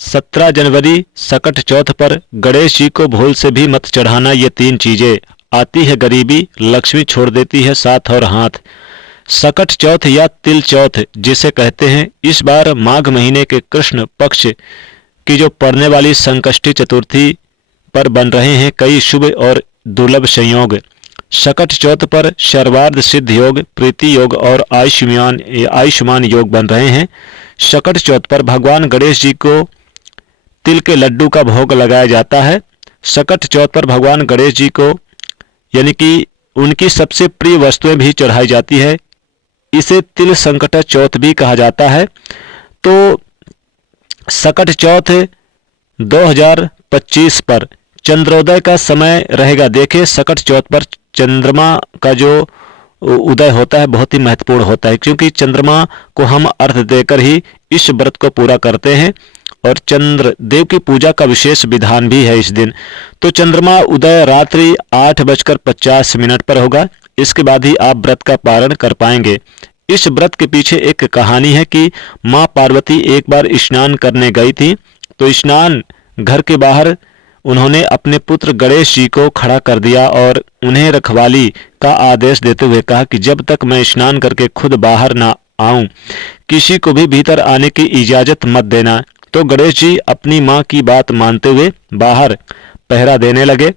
17 जनवरी सकट चौथ पर गणेश जी को भूल से भी मत चढ़ाना ये 3 चीजें। आती है गरीबी, लक्ष्मी छोड़ देती है साथ और हाथ। सकट चौथ या तिल चौथ जिसे कहते हैं, इस बार माघ महीने के कृष्ण पक्ष की जो पड़ने वाली संकष्टी चतुर्थी पर बन रहे हैं कई शुभ और दुर्लभ संयोग। सकट चौथ पर सर्वार्थ सिद्ध योग, प्रीति योग और आयुष्मान योग बन रहे हैं। सकट चौथ पर भगवान गणेश जी को तिल के लड्डू का भोग लगाया जाता है। सकट चौथ पर भगवान गणेश जी को यानी कि उनकी सबसे प्रिय वस्तुएं भी चढ़ाई जाती है। इसे तिल संकट चौथ भी कहा जाता है। तो सकट चौथ 2025 पर चंद्रोदय का समय रहेगा। देखिए सकट चौथ पर चंद्रमा का जो उदय होता है बहुत ही महत्वपूर्ण होता है, क्योंकि चंद्रमा को हम अर्घ देकर ही इस व्रत को पूरा करते हैं और चंद्र देव की पूजा का विशेष विधान भी है इस दिन। तो चंद्रमा उदय रात्रि 8:50 पर होगा। इसके बाद ही आप व्रत का पारण कर पाएंगे। इस व्रत के पीछे एक कहानी है कि माँ पार्वती एक बार स्नान करने गई थी, तो स्नान घर के बाहर उन्होंने अपने पुत्र गणेश जी को खड़ा कर दिया और उन्हें रखवाली का आदेश देते हुए कहा कि जब तक मैं स्नान करके खुद बाहर ना आऊं, किसी को भी भीतर आने की इजाजत मत देना। तो गणेश जी अपनी मां की बात मानते हुए बाहर पहरा देने लगे।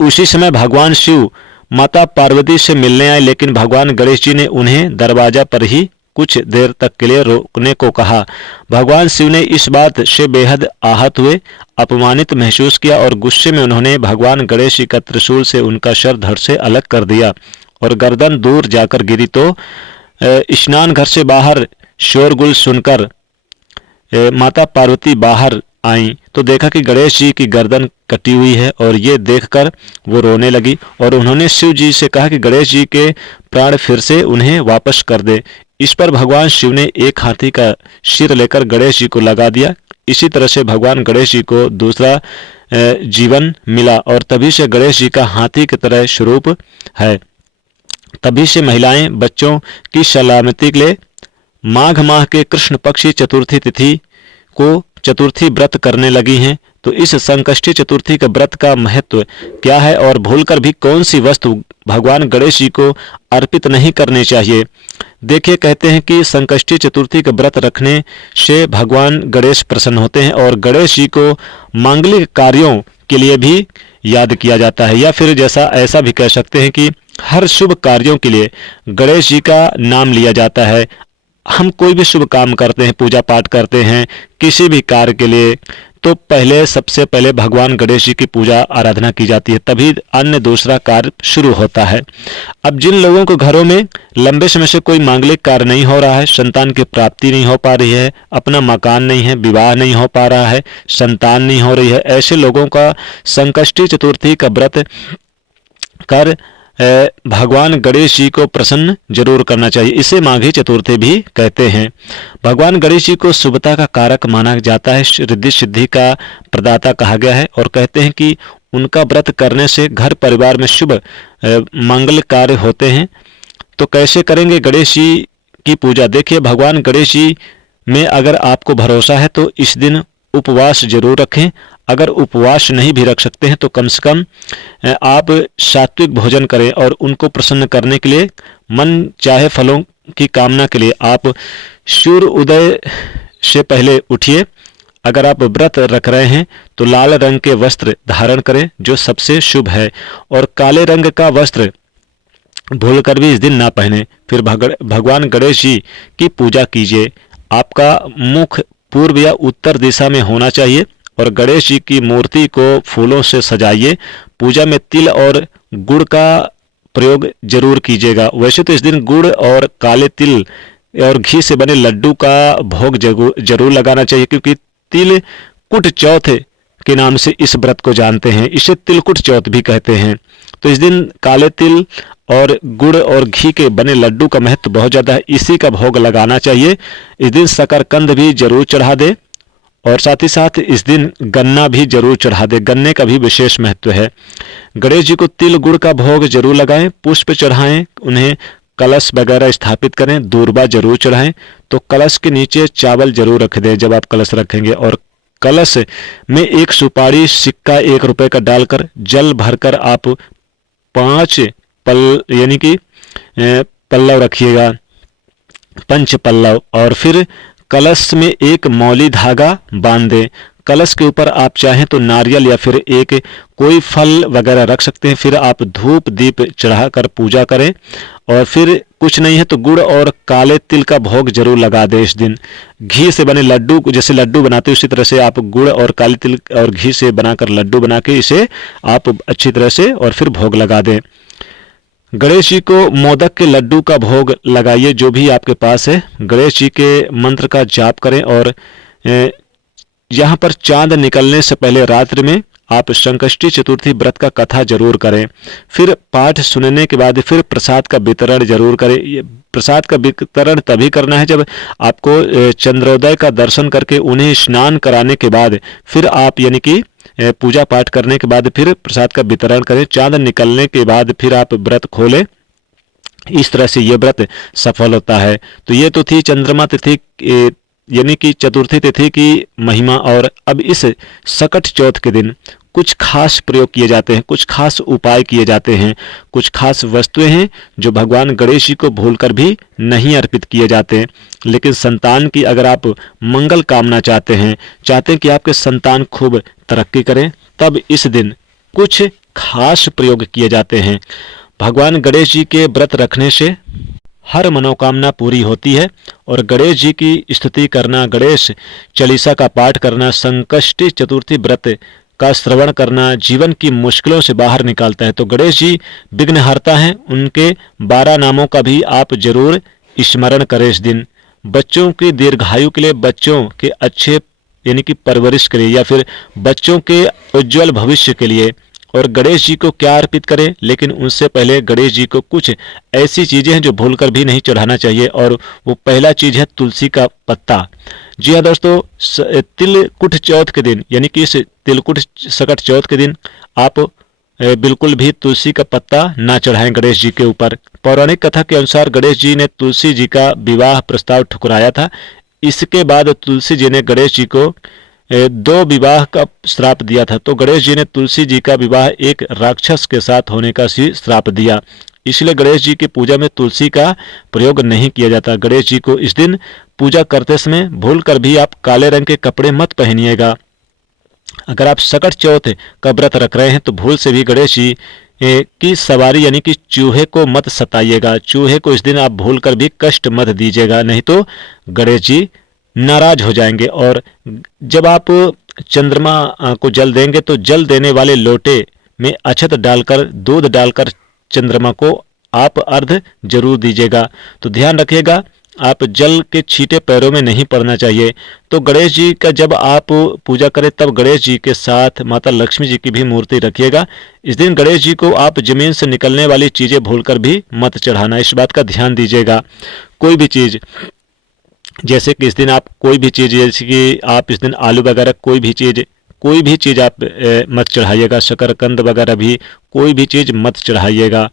उसी समय भगवान शिव माता पार्वती से मिलने आए, लेकिन भगवान गणेश जी ने उन्हें दरवाजा पर ही कुछ देर तक के लिए रोकने को कहा। भगवान शिव ने इस बात से बेहद आहत हुए, अपमानित महसूस किया और गुस्से में उन्होंने भगवान गणेश जी का त्रिशूल से उनका सर धड़ से अलग कर दिया और गर्दन दूर जाकर गिरी। तो स्नान घर से बाहर शोरगुल सुनकर माता पार्वती बाहर आई तो देखा कि गणेश जी की गर्दन कटी हुई है और ये देखकर वो रोने लगी और उन्होंने शिव जी से कहा कि गणेश जी के प्राण फिर से उन्हें वापस कर दे। इस पर भगवान शिव ने एक हाथी का सिर लेकर गणेश जी को लगा दिया। इसी तरह से भगवान गणेश जी को दूसरा जीवन मिला और तभी से गणेश जी का हाथी की तरह स्वरूप है। तभी से महिलाएं बच्चों की सलामती के लिए माघ माह के कृष्ण पक्षी चतुर्थी तिथि को चतुर्थी व्रत करने लगी हैं। तो इस संकष्टी चतुर्थी के व्रत का महत्व क्या है और भूलकर भी कौन सी वस्तु भगवान गणेश जी को अर्पित नहीं करनी चाहिए। देखिए कहते हैं कि संकष्टी चतुर्थी का व्रत रखने से भगवान गणेश प्रसन्न होते हैं और गणेश जी को मांगलिक कार्यों के लिए भी याद किया जाता है, या फिर जैसा ऐसा भी कह सकते हैं कि हर शुभ कार्यों के लिए गणेश जी का नाम लिया जाता है। हम कोई भी शुभ काम करते हैं, पूजा पाठ करते हैं, किसी भी कार्य के लिए, तो सबसे पहले भगवान गणेश जी की पूजा आराधना की जाती है, तभी अन्य दूसरा कार्य शुरू होता है। अब जिन लोगों को घरों में लंबे समय से कोई मांगलिक कार्य नहीं हो रहा है, संतान की प्राप्ति नहीं हो पा रही है, अपना मकान नहीं है, विवाह नहीं हो पा रहा है, संतान नहीं हो रही है, ऐसे लोगों का संकष्टी चतुर्थी का व्रत कर भगवान गणेश जी को प्रसन्न जरूर करना चाहिए। इसे माघी चतुर्थी भी कहते हैं। भगवान गणेश जी को शुभता का कारक माना जाता है, रिद्धि सिद्धि का प्रदाता कहा गया है और कहते हैं कि उनका व्रत करने से घर परिवार में शुभ मंगल कार्य होते हैं। तो कैसे करेंगे गणेश जी की पूजा? देखिए भगवान गणेश जी में अगर आपको भरोसा है तो इस दिन उपवास जरूर रखें। अगर उपवास नहीं भी रख सकते हैं तो कम से कम आप सात्विक भोजन करें और उनको प्रसन्न करने के लिए मन चाहे फलों की कामना के लिए आप सूर्य उदय से पहले उठिए। अगर आप व्रत रख रहे हैं तो लाल रंग के वस्त्र धारण करें जो सबसे शुभ है और काले रंग का वस्त्र भूलकर भी इस दिन ना पहने। फिर भगवान गणेश जी की पूजा कीजिए। आपका मुख पूर्व या उत्तर दिशा में होना चाहिए और गणेश जी की मूर्ति को फूलों से सजाइए। पूजा में तिल और गुड़ का प्रयोग जरूर कीजिएगा। वैसे तो इस दिन गुड़ और काले तिल और घी से बने लड्डू का भोग जरूर लगाना चाहिए, क्योंकि तिलकुट चौथ के नाम से इस व्रत को जानते हैं। इसे तिलकुट चौथ भी कहते हैं। तो इस दिन काले तिल और गुड़ और घी के बने लड्डू का महत्व बहुत ज़्यादा है, इसी का भोग लगाना चाहिए। इस दिन शकरकंद भी जरूर चढ़ा दे और साथ ही साथ इस दिन गन्ना भी जरूर चढ़ा दे। गन्ने का भी विशेष महत्व है। गणेश जी को तिल गुड़ का भोग जरूर लगाएं, पुष्प चढ़ाएं, उन्हें कलश वगैरह स्थापित करें, दूर्वा जरूर चढ़ाएं। तो कलश के नीचे चावल जरूर रख दें जब आप कलश रखेंगे, और कलश में एक सुपारी सिक्का 1 रुपए का डालकर जल भरकर आप 5 यानी कि पल्लव रखिएगा, पंच पल्लव, और फिर कलश में एक मौली धागा बांध दें। कलश के ऊपर आप चाहें तो नारियल या फिर एक कोई फल वगैरह रख सकते हैं। फिर आप धूप दीप चढ़ाकर पूजा करें, और फिर कुछ नहीं है तो गुड़ और काले तिल का भोग जरूर लगा दें इस दिन। घी से बने लड्डू, जैसे लड्डू बनाते हैं उसी तरह से आप गुड़ और काले तिल और घी से बनाकर लड्डू बना के इसे आप अच्छी तरह से और फिर भोग लगा दें। गणेश जी को मोदक के लड्डू का भोग लगाइए जो भी आपके पास है। गणेश जी के मंत्र का जाप करें, और यहाँ पर चांद निकलने से पहले रात्रि में आप संकष्टी चतुर्थी व्रत का कथा जरूर करें। फिर पाठ सुनने के बाद फिर प्रसाद का वितरण जरूर करें। ये प्रसाद का वितरण तभी करना है जब आपको चंद्रोदय का दर्शन करके उन्हें स्नान कराने के बाद फिर आप यानी कि पूजा पाठ करने के बाद फिर प्रसाद का वितरण करें। चांद निकलने के बाद फिर आप व्रत खोलें। इस तरह से ये व्रत सफल होता है। तो ये तो थी चंद्रमा तिथि यानी कि चतुर्थी तिथि की महिमा। और अब इस सकट चौथ के दिन कुछ खास प्रयोग किए जाते हैं, कुछ खास उपाय किए जाते हैं, कुछ खास वस्तुएं हैं जो भगवान गणेश जी को भूलकर भी नहीं अर्पित किए जाते। लेकिन संतान की अगर आप मंगल कामना चाहते हैं कि आपके संतान खूब तरक्की करें, तब इस दिन कुछ खास प्रयोग किए जाते हैं। भगवान गणेश जी के व्रत रखने से हर मनोकामना पूरी होती है, और गणेश जी की स्तुति करना, गणेश चालीसा का पाठ करना, संकष्टी चतुर्थी व्रत का श्रवण करना जीवन की मुश्किलों से बाहर निकालता है। तो गणेश जी विघ्नहर्ता हैं, उनके 12 नामों का भी आप जरूर स्मरण करें इस दिन। बच्चों की दीर्घायु के लिए, बच्चों के अच्छे यानी कि परवरिश के लिए, या फिर बच्चों के उज्जवल भविष्य के लिए। और गणेश जी को क्या अर्पित करें, लेकिन उससे पहले गणेश जी को कुछ ऐसी चीजें हैं जो भूलकर भी नहीं चढ़ाना चाहिए, और वो पहला चीज है तुलसी का पत्ता। जी हाँ दोस्तों, तिलकुट चौथ के दिन यानी कि इस तिलकुट सकट चौथ के दिन आप बिल्कुल भी तुलसी का पत्ता ना चढ़ाएं गणेश जी के ऊपर। पौराणिक कथा के अनुसार गणेश जी ने तुलसी जी का विवाह प्रस्ताव ठुकराया था। इसके बाद तुलसी जी ने गणेश जी को 2 विवाह का श्राप दिया था। तो गणेश जी ने तुलसी जी का विवाह एक राक्षस के साथ होने का श्राप दिया। इसलिए गणेश जी की पूजा में तुलसी का प्रयोग नहीं किया जाता। गणेश जी को इस दिन पूजा करते समय भूल कर भी आप काले रंग के कपड़े मत पहनिएगा। अगर आप सकट चौथ का व्रत रख रहे हैं तो भूल से भी गणेश जी की सवारी यानी कि चूहे को मत सताइएगा। चूहे को इस दिन आप भूल कर भी कष्ट मत दीजिएगा, नहीं तो गणेश जी नाराज हो जाएंगे। और जब आप चंद्रमा को जल देंगे तो जल देने वाले लोटे में अक्षत डालकर, दूध डालकर चंद्रमा को आप अर्घ जरूर दीजिएगा। तो ध्यान रखिएगा, आप जल के छींटे पैरों में नहीं पड़ना चाहिए। तो गणेश जी का जब आप पूजा करें तब गणेश जी के साथ माता लक्ष्मी जी की भी मूर्ति रखिएगा। इस दिन गणेश जी को आप जमीन से निकलने वाली चीजें भूलकर भी मत चढ़ाना, इस बात का ध्यान दीजिएगा। कोई भी चीज, जैसे कि इस दिन आप कोई भी चीज, जैसे कि आप इस दिन आलू वगैरह कोई भी चीज आप मत चढ़ाइएगा। शकरकंद वगैरह भी कोई भी चीज मत चढ़ाइएगा।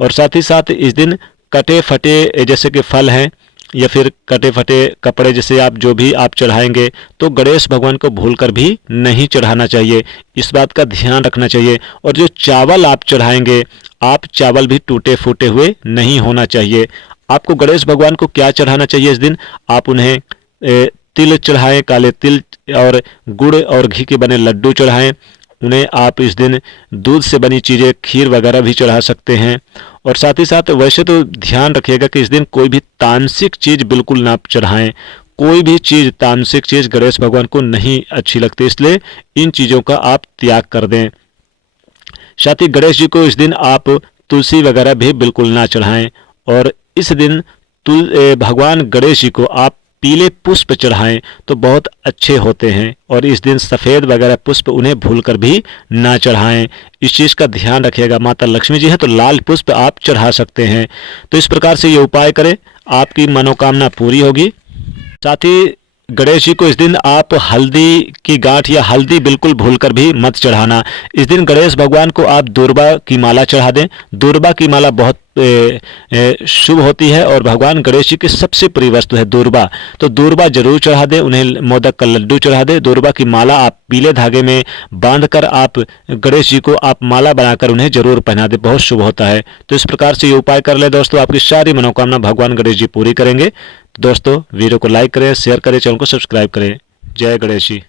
और साथ ही साथ इस दिन कटे फटे जैसे कि फल हैं या फिर कटे फटे कपड़े जैसे आप जो भी आप चढ़ाएंगे तो गणेश भगवान को भूलकर भी नहीं चढ़ाना चाहिए, इस बात का ध्यान रखना चाहिए। और जो चावल आप चढ़ाएंगे, आप चावल भी टूटे फूटे हुए नहीं होना चाहिए। आपको गणेश भगवान को क्या चढ़ाना चाहिए इस दिन, आप उन्हें तिल चढ़ाएं, काले तिल और गुड़ और घी के बने लड्डू चढ़ाएं। उन्हें आप इस दिन दूध से बनी चीज़ें, खीर वगैरह भी चढ़ा सकते हैं। और साथ ही साथ वैसे तो ध्यान रखिएगा कि इस दिन कोई भी तामसिक चीज़ बिल्कुल ना चढ़ाएं। कोई भी चीज़, तामसिक चीज़ गणेश भगवान को नहीं अच्छी लगती, इसलिए इन चीज़ों का आप त्याग कर दें। साथ ही गणेश जी को इस दिन आप तुलसी वगैरह भी बिल्कुल ना चढ़ाएं। और इस दिन भगवान गणेश जी को आप पीले पुष्प चढ़ाएं तो बहुत अच्छे होते हैं। और इस दिन सफ़ेद वगैरह पुष्प उन्हें भूलकर भी ना चढ़ाएं, इस चीज़ का ध्यान रखिएगा। माता लक्ष्मी जी है तो लाल पुष्प आप चढ़ा सकते हैं। तो इस प्रकार से ये उपाय करें, आपकी मनोकामना पूरी होगी। साथ ही गणेश जी को इस दिन आप हल्दी की गांठ या हल्दी बिल्कुल भूलकर भी मत चढ़ाना। इस दिन गणेश भगवान को आप दूर्वा की माला चढ़ा दें। दूर्वा की माला बहुत शुभ होती है और भगवान गणेश जी की सबसे प्रिय वस्तु है दूर्वा। तो दूर्वा जरूर चढ़ा दें, उन्हें मोदक का लड्डू चढ़ा दें। दूर्वा की माला आप पीले धागे में बांधकर आप गणेश जी को आप माला बनाकर उन्हें जरूर पहना दें, बहुत शुभ होता है। तो इस प्रकार से ये उपाय कर ले दोस्तों, आपकी सारी मनोकामना भगवान गणेश जी पूरी करेंगे। दोस्तों वीडियो को लाइक करें, शेयर करें, चैनल को सब्सक्राइब करें। जय गणेश जी।